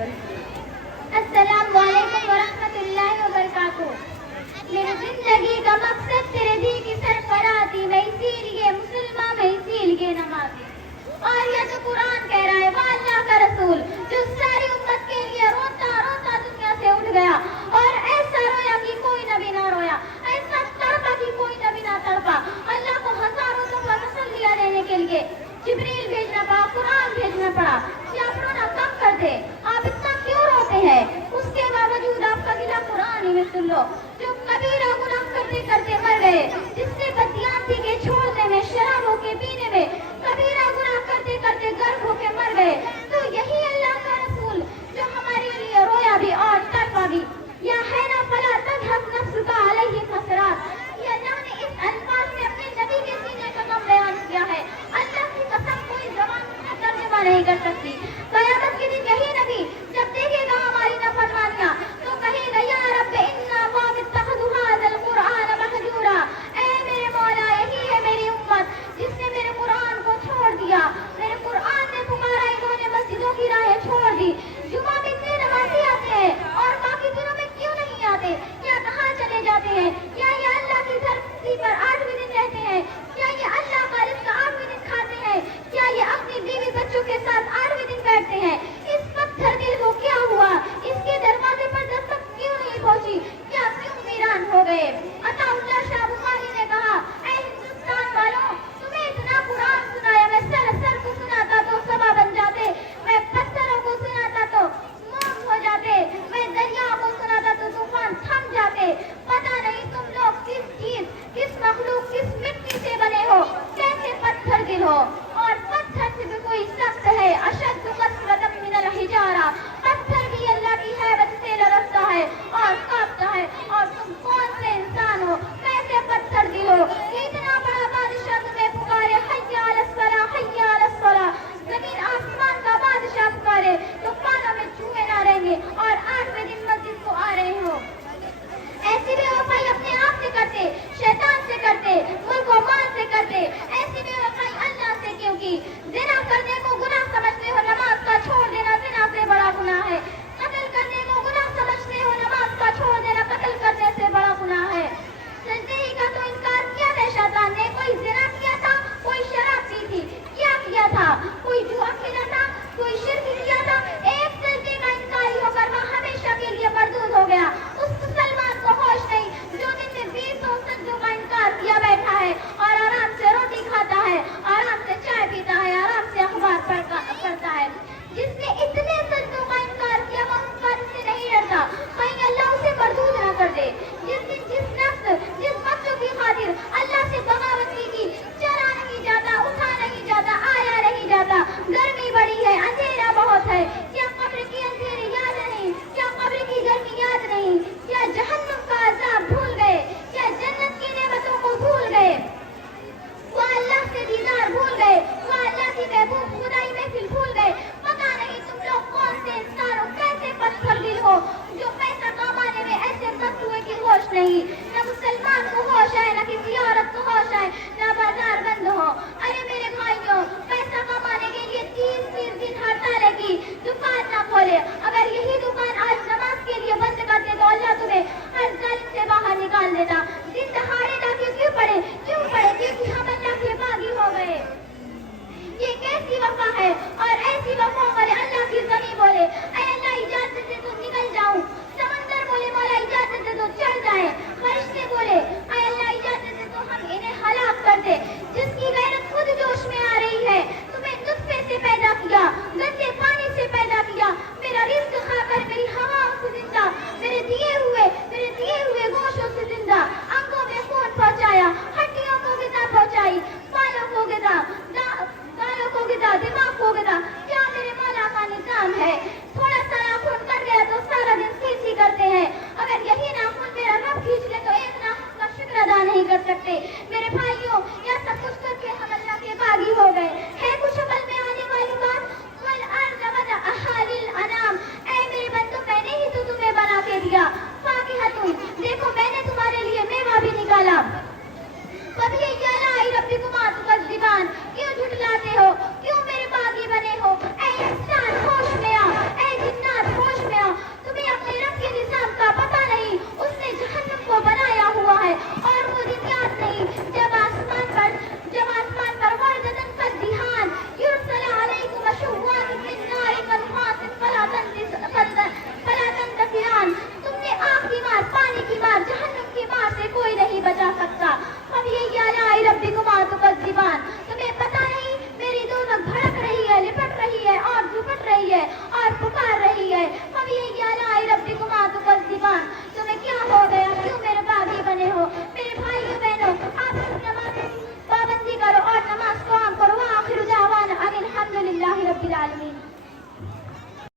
السلام علیکم ورحمۃ اللہ وبرکاتہ. میری زندگی کا مقصد تیرے دی کی سرفرازی، میں اسی لیے مسلمان، میں اسی لیے نمازی. اور یہ تو قرآن کہہ رہا ہے، وہ اللہ کا رسول جو ساری امت کے لیے روتا روتا دنیا سے اٹھ گیا، اور ایسا رویا کہ کوئی نبی نہ رویا، ایسا تڑپا کہ کوئی نبی نہ تڑپا. اللہ کو ہزاروں دفعہ تسلیہ دینے کے لیے جبریل بھیجنا پڑا، قرآن بھیجنا پڑا کہ آپ رونا کم کر دے، آپ اتنا کیوں روتے ہیں؟ اس کے باوجود آپ کا گلا قرآن ہی میں سن لو. جو کبیرہ گناہ کرتے کرتے مر گئے، جس سے بدیانتی کے چھوڑنے میں، شرابوں کے پینے